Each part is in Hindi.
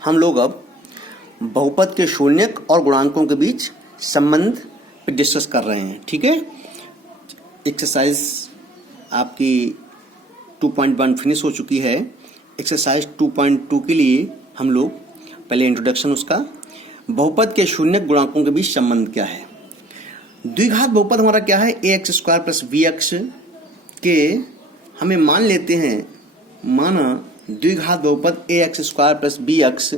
हम लोग अब बहुपद के शून्यक और गुणांकों के बीच संबंध पे डिस्कस कर रहे हैं। ठीक है, एक्सरसाइज आपकी 2.1 फिनिश हो चुकी है। एक्सरसाइज 2.2 के लिए हम लोग पहले इंट्रोडक्शन उसका, बहुपद के शून्यक गुणांकों के बीच संबंध क्या है। द्विघात बहुपद हमारा क्या है, ax square plus B X के हमें मान लेते हैं, माना द्विघात बहुपद ax square plus B X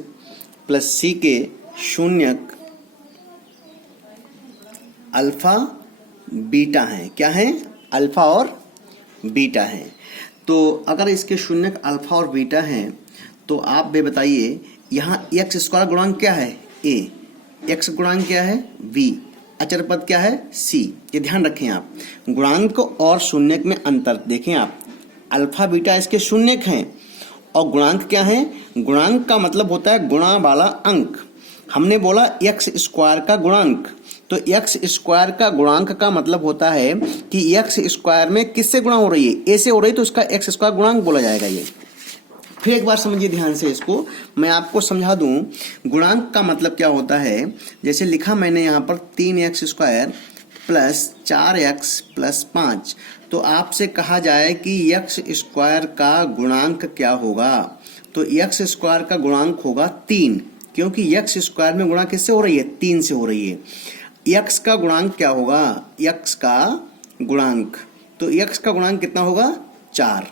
plus C के शून्यक अल्फा बीटा हैं। क्या है, अल्फा और बीटा हैं। तो अगर इसके शून्यक अल्फा और बीटा हैं तो आप भी बताइए, यहाँ एक्स स्क्वायर गुणांक क्या है, a, एक्स गुणांक क्या है, v, अचर पद क्या है, c। ये ध्यान रखें आप, गुणांक और शून्यक में अंतर देखें आप। अल्फा बीटा इसके शून्यक हैं और गुणांक क्या है, गुणांक का मतलब होता है गुणा वाला अंक। हमने बोला एक्स स्क्वायर का गुणांक, तो एक्स स्क्वायर का गुणांक का मतलब होता है कि एक्स स्क्वायर में किससे गुणा हो रही है, ए से हो रही है, तो इसका एक्स स्क्वायर गुणांक बोला जाएगा। ये फिर एक बार समझिए ध्यान से इसको, मैं आपको समझा दूं गुणांक का मतलब क्या होता है। जैसे लिखा मैंने यहाँ पर 3x square plus 4x plus 5, तो आपसे कहा जाए कि x स्क्वायर का गुणांक क्या होगा, तो x स्क्वायर का गुणांक होगा 3, क्योंकि x स्क्वायर में गुणा किससे हो रही है, 3 से हो रही है। x का गुणांक क्या होगा, x का गुणांक, तो x का गुणांक कितना होगा, 4।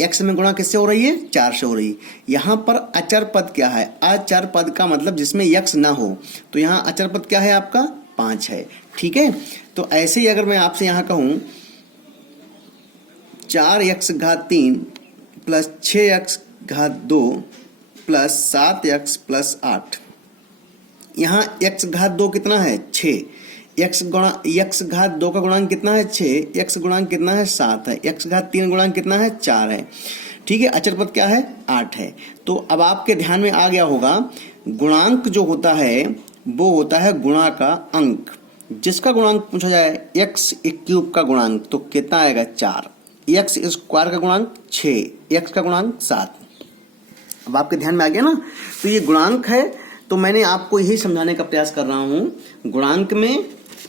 x में गुणा किससे हो रही है, 4 से हो रही है। यहाँ पर अचर पद क्या है, अचर पद का मतलब जिसमें x ना हो, तो यहाँ अचर पद क्या है आपका, 5 है। ठीक है, तो ऐसे ही अगर मैं आपसे यहाँ कहूँ 4x घात 3 प्लस 6x घात 2 प्लस 7x प्लस 8, यहाँ x घात 2 कितना है, 6, x घात 2 का गुणांक कितना है, 6, x गुणांक कितना है, 7 है, x घात 3 गुणांक कितना है, 4 है। ठीक है, अचर पद क्या है, 8 है। तो अब आपके ध्यान में आ गया होगा, गुणांक जो होता है वो होता है गुणा का अंक। जिसका गुणांक पूछा जाए x क्यूब का गुणांक तो कितना आएगा, 4, x स्क्वायर का गुणांक 6, x का गुणांक 7। अब आपके ध्यान में आ गया ना, तो ये गुणांक है। तो मैंने आपको यही समझाने का प्रयास कर रहा हूं, गुणांक में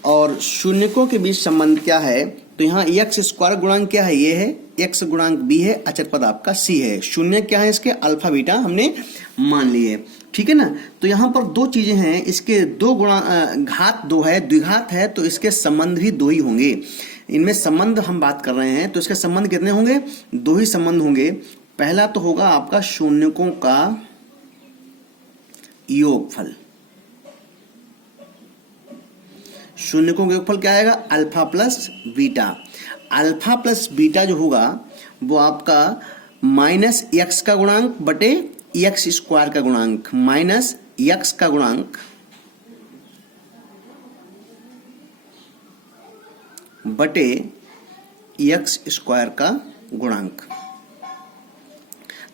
और शून्यकों के बीच संबंध क्या है। तो यहाँ एक्स स्क्वायर गुणांक क्या है, ये है, एक्स गुणांक बी है, अचर पद आपका सी है, शून्य क्या है इसके, अल्फा बीटा हमने मान लिए। ठीक है ना, तो यहाँ पर दो चीजें हैं, इसके दो घात 2 है, द्विघात है, तो इसके संबंध भी 2 ही होंगे। इनमें संबंध हम बात कर रहे हैं, तो इसके संबंध कितने होंगे, 2 ही संबंध होंगे। पहला तो होगा आपका शून्यकों का योगफल। शून्यकों का योगफल क्या आएगा, alpha plus beta. Alpha plus beta जो होगा वो आपका माइनस एक्स का गुणांक बटे एक्स स्क्वायर का गुणांक, माइनस एक्स का गुणांक बटे एक्स स्क्वायर का गुणांक।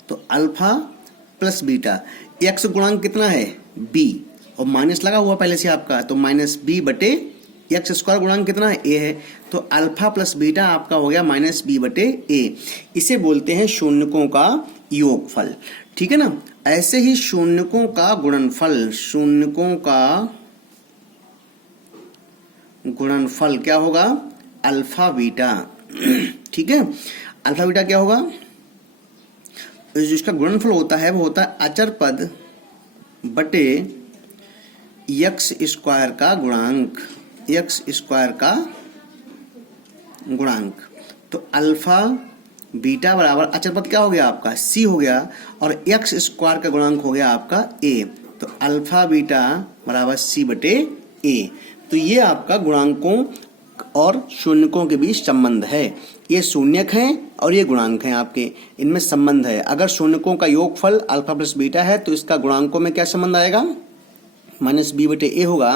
तो अल्फा प्लस बीटा, एक्स गुणांक कितना है, बी, और माइनस लगा हुआ पहले से आपका, तो माइनस बी बटे एक्स स्क्वायर गुणांक कितना है, ए है, तो अल्फा प्लस बीटा आपका हो गया माइनस बी बटे ए। इसे बोलते हैं शून्यकों का योगफल। ठीक है ना, ऐसे ही शून्यकों का गुणनफल, शून्यकों का गुणनफल क्या होगा, अल्फा बीटा। ठीक है, अल्फा बीटा क्या होगा, जिसका गुणनफल होता है वो होता है अचर पद बटे एक्स स्क्वायर का गुणांक, एक्स स्क्वायर का गुणांक। तो अल्फा बीटा बराबर अचर पद क्या हो गया आपका, सी हो गया, और एक्स स्क्वायर का गुणांक हो गया आपका ए, तो अल्फा बीटा बराबर सी बटे ए। तो ये आपका गुणांकों और शून्यकों के बीच संबंध है। ये शून्यक हैं और ये गुणांक हैं आपके, इनमें संबंध है। अगर शून्यकों का योगफल अल्फा प्लस बीटा है तो इसका गुणांकों में क्या संबंध आएगा, माइनस बी बटे ए होगा।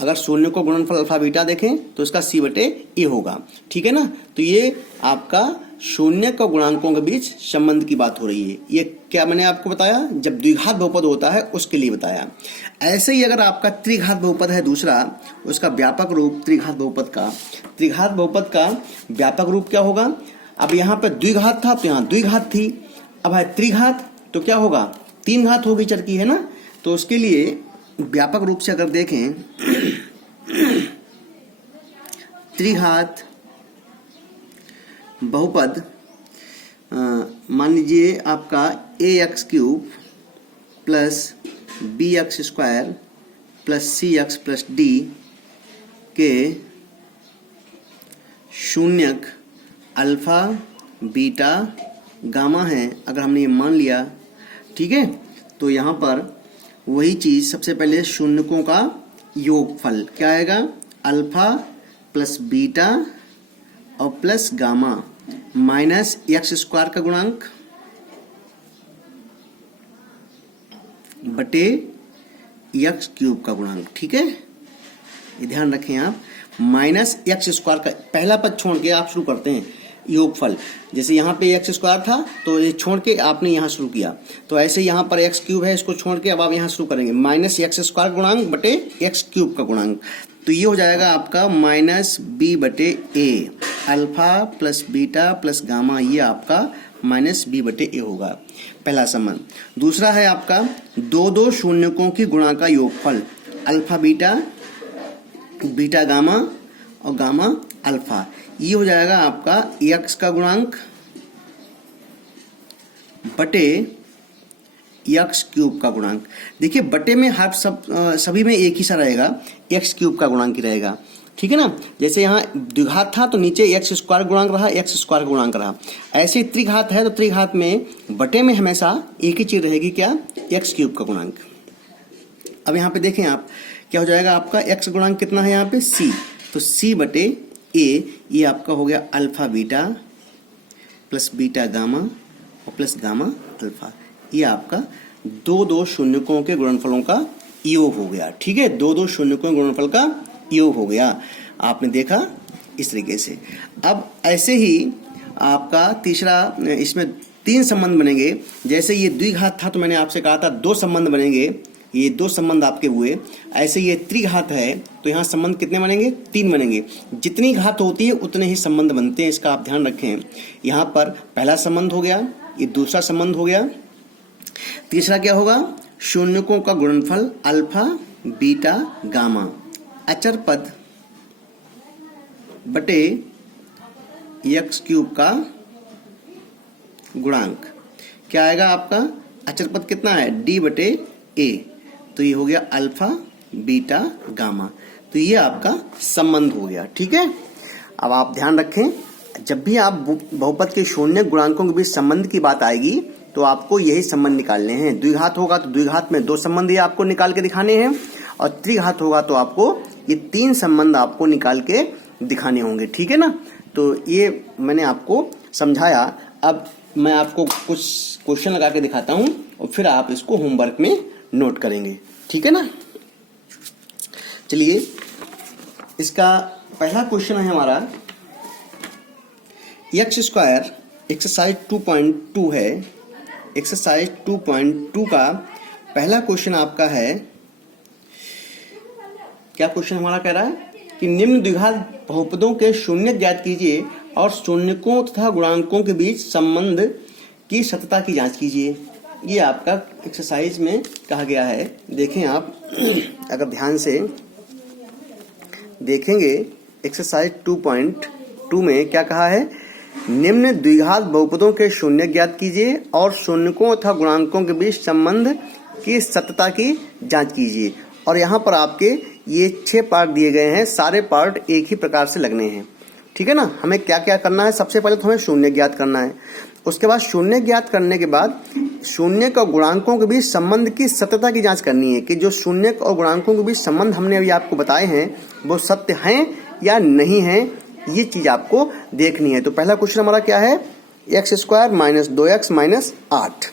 अगर शून्य को गुणनफल अल्फा बीटा देखें तो इसका सी बटे ए होगा। ठीक है ना, तो ये आपका शून्य का गुणांकों के बीच संबंध की बात हो रही है। ये क्या मैंने आपको बताया, जब द्विघात बहुपद होता है उसके लिए बताया। ऐसे ही अगर आपका त्रिघात बहुपद है दूसरा, उसका व्यापक रूप त्रिघात बहुपद का व्यापक रूप क्या होगा। अब यहाँ पे द्विघात था तो यहाँ द्विघात थी, अब है त्रिघात तो क्या होगा, 3 घात होगी चर की, है ना। तो उसके लिए व्यापक रूप से अगर देखें त्रिघात बहुपद, मान लीजिए आपका ax³ plus bx² plus cx plus d के शून्यक अल्फा बीटा गामा है, अगर हमने ये मान लिया, ठीक है। तो यहाँ पर वही चीज़, सबसे पहले शून्यकों का योगफल क्या आएगा, अल्फा प्लस बीटा और प्लस गामा माइनस x² का गुणांक बटे x³ का गुणांक, ठीक है। ये ध्यान रखें आप, माइनस x² का पहला पद छोड़ के आप शुरू करते हैं योगफल। जैसे यहाँ पे x² था तो ये छोड़ के आपने यहाँ शुरू किया, तो ऐसे यहाँ पर x³ है, इसको छोड़ के अब आप यहाँ शुरू करेंगे माइनस x² गुणांक बटे x³ का गुणांक। तो ये हो जाएगा आपका माइनस b बटे a, alpha plus beta plus gamma, ये आपका माइनस b बटे a होगा, पहला संबंध। दूसरा है आपका दो शून्यकों की गुणा का योगफल, अल्फा बीटा, बीटा गामा और गामा अल्फा, ये हो जाएगा आपका x का गुणांक बटे x³ का गुणांक। देखिए बटे में हर सभी में एक ही सा रहेगा, x³ का गुणांक ही रहेगा, ठीक है ना। जैसे यहाँ द्विघात था तो नीचे x² गुणांक रहा, x² गुणांक रहा। ऐसे त्रिघात है तो त्रिघात में बटे में हमेशा एक ही चीज रहेगी, क्या, x³ का गुणांक। अब यहाँ पे देखें आप, क्या हो जाएगा आपका x गुणांक कितना है यहाँ पे, c, तो c बटे a, ये आपका हो गया alpha beta plus beta gamma और प्लस गामा अल्फा, ये आपका दो शून्यकों के गुणनफलों का योग हो गया, ठीक है। दो शून्यकों के गुणनफल का योग हो गया, आपने देखा इस तरीके से। अब ऐसे ही आपका तीसरा, इसमें 3 संबंध बनेंगे। जैसे ये द्विघात था तो मैंने आपसे कहा था 2 संबंध बनेंगे, ये 2 संबंध आपके हुए। ऐसे ये त्रिघात है तो यहाँ संबंध कितने बनेंगे, 3 बनेंगे। जितनी घात होती है उतने ही संबंध बनते हैं, इसका आप ध्यान रखें। यहाँ पर पहला संबंध हो गया, ये दूसरा संबंध हो गया, तीसरा क्या होगा, शून्यकों का गुणनफल अल्फा बीटा गामा, अचर पद बटे x³ का गुणांक, क्या आएगा आपका, अचर पद कितना है, d बटे a, तो ये हो गया अल्फा बीटा गामा। तो ये आपका संबंध हो गया, ठीक है। अब आप ध्यान रखें, जब भी आप बहुपद के शून्य गुणांकों के बीच संबंध की बात आएगी तो आपको यही संबंध निकालने हैं। द्विघात होगा तो द्विघात में 2 संबंध ये आपको निकाल के दिखाने हैं, और त्रिघात होगा तो आपको ये 3 संबंध आपको निकाल के दिखाने होंगे, ठीक है ना। तो ये मैंने आपको समझाया। अब मैं आपको कुछ क्वेश्चन लगा के दिखाता हूं और फिर आप इसको होमवर्क में नोट करेंगे, ठीक है ना। चलिए, इसका पहला क्वेश्चन है हमारा x² एक्सरसाइज 2.2 है। एक्सरसाइज 2.2 का पहला क्वेश्चन आपका है, क्या क्वेश्चन हमारा कह रहा है कि निम्न द्विघात बहुपदों के शून्य ज्ञात कीजिए और शून्यकों तथा गुणांकों के बीच संबंध की सत्यता की जांच कीजिए। ये आपका एक्सरसाइज में कहा गया है। देखें आप, अगर ध्यान से देखेंगे एक्सरसाइज 2.2 में क्या कहा है, निम्न द्विघात बहुपदों के शून्य ज्ञात कीजिए और शून्यकों तथा गुणांकों के बीच संबंध की सत्यता की जांच कीजिए। और यहाँ पर आपके ये 6 पार्ट दिए गए हैं, सारे पार्ट एक ही प्रकार से लगने हैं, ठीक है ना। हमें क्या क्या करना है, सबसे पहले तो हमें शून्य ज्ञात करना है। उसके बाद शून्य ज्ञात करने के बाद शून्य और गुणांकों के बीच संबंध की सत्यता की जांच करनी है कि जो शून्य और गुणांकों के बीच संबंध हमने अभी आपको बताए हैं वो सत्य हैं या नहीं हैं, ये चीज आपको देखनी है। तो पहला क्वेश्चन हमारा क्या है, x² माइनस 2x माइनस 8,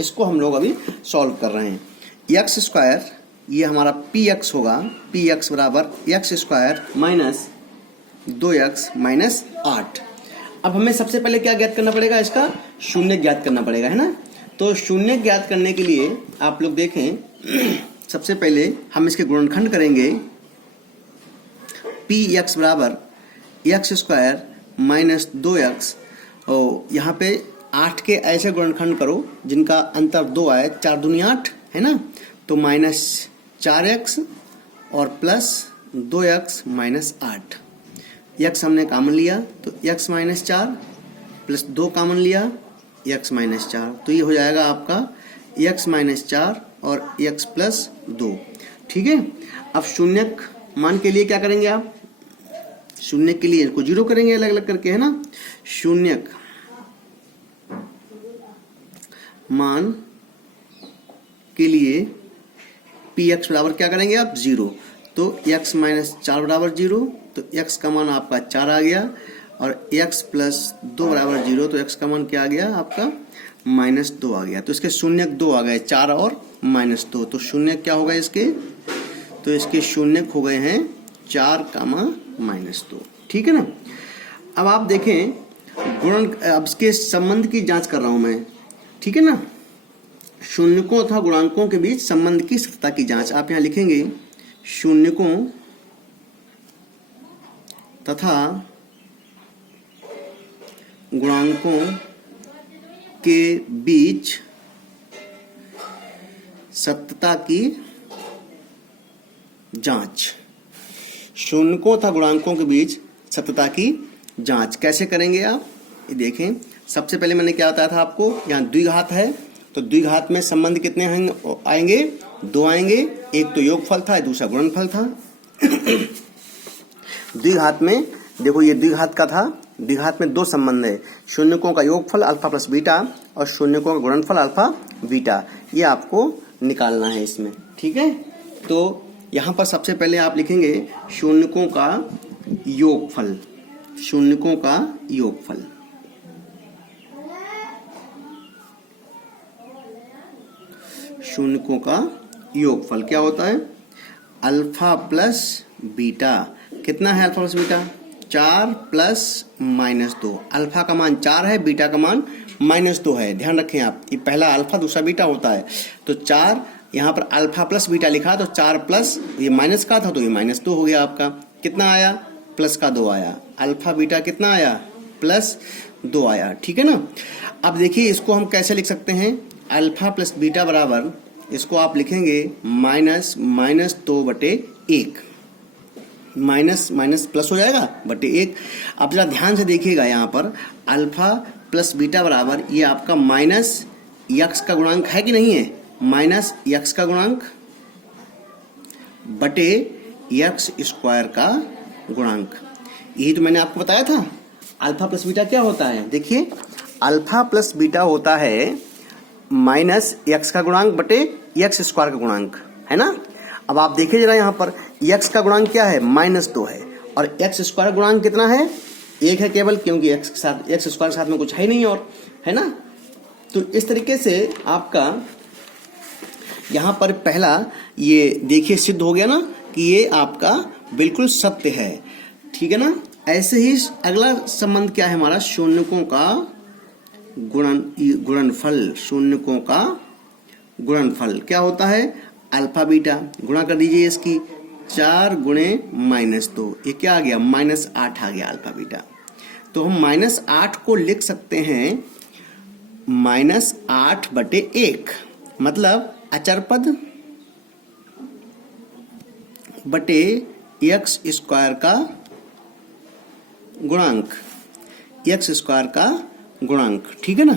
इसको हम लोग अभी सॉल्व कर रहे हैं। x² ये हमारा px होगा, px बराबर x² माइनस 2x माइनस 8। अब हमें सबसे पहले क्या ज्ञात करना पड़ेगा, इसका शून्य ज्ञात करना पड़ेगा, है ना। तो शून्य ज्ञात करने के लिए आप लोग देखें, सबसे पहले हम इसके गुणनखंड करेंगे। px बराबर x² माइनस 2x, और यहाँ पे 8 के ऐसे गुणनखंड करो जिनका अंतर 2 आए, 4 दूनी 8 है ना, तो -4x और प्लस 2x माइनस 8। x हमने कॉमन लिया तो x माइनस 4 प्लस 2 कॉमन लिया x माइनस 4, तो ये हो जाएगा आपका x माइनस 4 और x प्लस 2। ठीक है, अब शून्यक मान के लिए क्या करेंगे आप, शून्य के लिए इसको 0 करेंगे अलग अलग करके, है ना। शून्यक मान के लिए px बराबर क्या करेंगे आप 0, तो x माइनस 4 बराबर 0, तो x का मान आपका 4 आ गया, और x प्लस 2 बराबर 0, तो x का मान क्या आ गया आपका -2 आ गया। तो इसके शून्यक 2 आ गए, 4 और -2, तो शून्यक क्या होगा इसके, तो इसके शून्यक हो गए हैं 4, -2। ठीक है ना। अब आप देखें गुणन, अब इसके संबंध की जांच कर रहा हूं मैं, ठीक है ना। शून्यकों तथा गुणांकों के बीच संबंध की सत्यता की जांच, आप यहां लिखेंगे शून्यकों तथा गुणांकों के बीच सत्यता की जांच। शून्यकों तथा गुणांकों के बीच सत्यता की जांच कैसे करेंगे आप, ये देखें। सबसे पहले मैंने क्या बताया था आपको, यहाँ द्विघात है तो द्विघात में संबंध कितने आएंगे, 2 आएंगे, एक तो योगफल था, दूसरा गुणनफल था। द्विघात में देखो ये द्विघात का था, द्विघात में 2 संबंध है, शून्यकों का योगफल अल्फा प्लस बीटा और शून्यकों का गुणनफल अल्फा बीटा, ये आपको निकालना है इसमें। ठीक है, तो यहाँ पर सबसे पहले आप लिखेंगे शून्यकों का योगफल, शून्यकों का योगफल। शून्यकों का योगफल क्या होता है, अल्फा प्लस बीटा। कितना है alpha plus beta, 4 plus -2। Alpha का मान 4 है, बीटा का मान -2 है, ध्यान रखें आप, ये पहला अल्फा दूसरा बीटा होता है। तो 4 यहाँ पर अल्फा प्लस बीटा लिखा, तो 4 प्लस ये माइनस का था तो ये -2 हो गया आपका। कितना आया, प्लस का 2 आया। अल्फा बीटा कितना आया, +2 आया। ठीक है ना। अब देखिए इसको हम कैसे लिख सकते हैं, अल्फा प्लस बीटा बराबर, इसको आप लिखेंगे -2/1, माइनस माइनस प्लस हो जाएगा /1। अब जरा ध्यान से देखिएगा यहाँ पर, अल्फा प्लस बीटा बराबर ये आपका माइनस यक्स का गुणांक है कि नहीं है, माइनस यक्स का गुणांक बटे यक्स स्क्वायर का गुणांक। यही तो मैंने आपको बताया था। अल्फा प्लस बीटा क्या होता है, देखिए अल्फा प्लस बीटा होता है माइनस यक्स का गुणांक बटे यक्स स्क्वायर का गुणांक, है ना। अब आप देखिए जरा यहाँ पर यक्स का गुणांक क्या है, -2 है, और यक्स स्क्वायर गुणांक कितना है, 1 है केवल, क्योंकि यक्स के साथ, यक्स स्क्वायर के साथ में कुछ है नहीं और, है ना। तो इस तरीके से आपका यहाँ पर पहला ये देखिए सिद्ध हो गया ना कि ये आपका बिल्कुल सत्य है। ठीक है ना। ऐसे ही अगला संबंध क्या है हमारा, शून्यकों का गुणनफल। शून्यकों का गुणनफल क्या होता है, अल्फा बीटा। गुणा कर दीजिए इसकी, 4 गुणे -2, ये क्या आ गया, -8 आ गया अल्फा बीटा। तो हम -8 को लिख सकते हैं -8/1, मतलब अचर पद बटे यक्स स्क्वायर का गुणांक, यक्स स्क्वायर का गुणांक। ठीक है ना।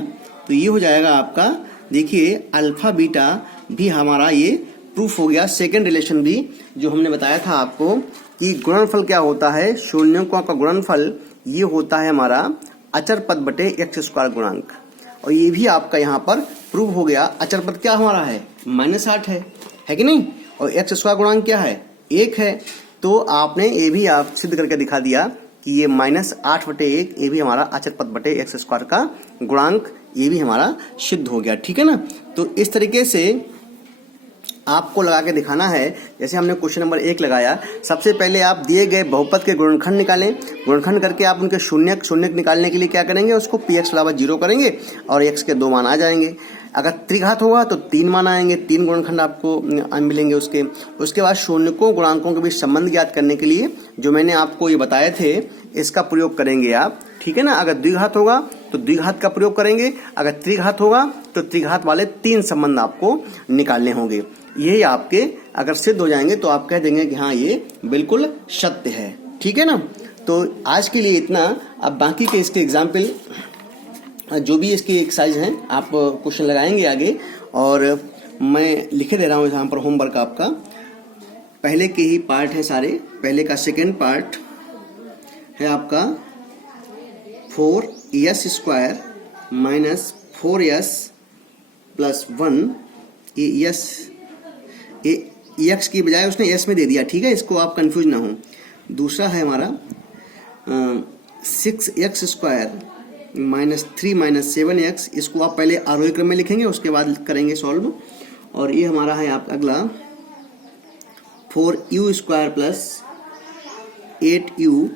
तो ये हो जाएगा आपका, देखिए अल्फा बीटा भी हमारा ये प्रूफ हो गया। सेकंड रिलेशन भी जो हमने बताया था आपको कि गुणनफल क्या होता है, शून्यकों का गुणनफल ये होता है हमारा अचर पद बटे एक्स स्क्वायर गुणांक, और ये भी आपका यहाँ पर प्रूव हो गया। अचर पद क्या हमारा है, -8 है कि नहीं, और एक्स स्क्वायर गुणांक क्या है, 1 है। तो आपने ये भी आप सिद्ध करके दिखा दिया कि ये -8/1 ये भी हमारा अचर पद बटे एक्स स्क्वायर का गुणांक, ये भी हमारा सिद्ध हो गया। ठीक है ना। तो इस तरीके से आपको लगा के दिखाना है। जैसे हमने क्वेश्चन नंबर 1 लगाया, सबसे पहले आप दिए गए बहुपद के गुणनखंड निकालें, गुणनखंड करके आप उनके शून्यक निकालने के लिए क्या करेंगे, उसको px बराबर 0 करेंगे और x के 2 मान आ जाएंगे। अगर त्रिघात होगा तो 3 मान आएंगे, 3 गुणनखंड आपको मिलेंगे उसके बाद शून्यकों गुणांकों के बीच संबंध ज्ञात करने के लिए जो मैंने आपको ये बताए थे, इसका प्रयोग करेंगे आप। ठीक है ना। अगर द्विघात होगा तो द्विघात का प्रयोग करेंगे। अगर त्रिघात होगा तो त्रिघात वाले 3 संबंध आपको निकालने होंगे। यही आपके अगर सिद्ध हो जाएंगे तो आप कह देंगे कि हाँ ये बिल्कुल सत्य है। ठीक है ना। तो आज के लिए इतना। अब बाकी के इसके एग्जाम्पल जो भी इसकी एक्सरसाइज हैं आप क्वेश्चन लगाएंगे आगे, और मैं लिखे दे रहा हूँ यहाँ पर होमवर्क आपका। पहले के ही पार्ट है सारे। पहले का सेकेंड पार्ट है आपका 4s² माइनस 4s प्लस 1। ये एक्स की बजाय उसने एस में दे दिया। ठीक है, इसको आप कंफ्यूज ना हो। दूसरा है हमारा 6x² माइनस 3 माइनस 7x। इसको आप पहले आरोही क्रम में लिखेंगे, उसके बाद करेंगे सॉल्व। और ये हमारा है आप अगला 4u² प्लस 8u।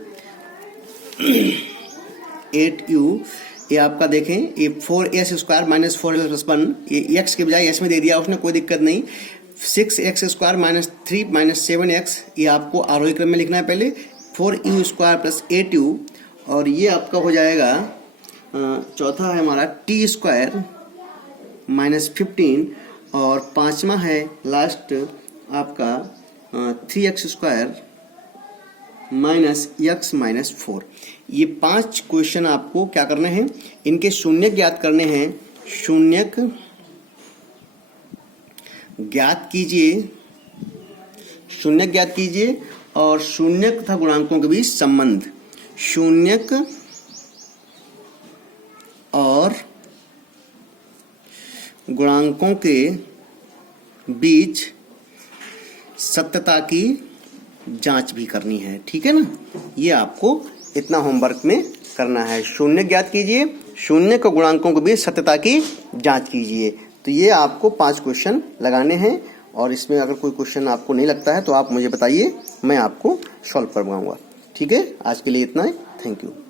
ये आपका देखें, ये 4s² माइनस 4s प्लस 1। ये x के बजाय s में दे दिया उसने, कोई दिक्कत नहीं। 6x² माइनस 3 माइनस 7x, ये आपको आरोही क्रम में लिखना है पहले। 4u² plus 8u। और ये आपका हो जाएगा चौथा है हमारा t² माइनस 15। और पांचवा है लास्ट आपका 3x² माइनस x माइनस 4। ये 5 क्वेश्चन आपको क्या करने हैं, इनके शून्यक ज्ञात करने हैं। शून्यक ज्ञात कीजिए, शून्यक ज्ञात कीजिए और शून्यक तथा गुणांकों के बीच संबंध। शून्यक और गुणांकों के बीच सत्यता की जांच भी करनी है। ठीक है ना। ये आपको इतना होमवर्क में करना है। शून्य ज्ञात कीजिए, शून्य को गुणांकों के बीच सत्यता की जांच कीजिए। तो ये आपको 5 क्वेश्चन लगाने हैं। और इसमें अगर कोई क्वेश्चन आपको नहीं लगता है तो आप मुझे बताइए, मैं आपको सॉल्व करवाऊंगा। ठीक है, आज के लिए इतना ही। Thank you.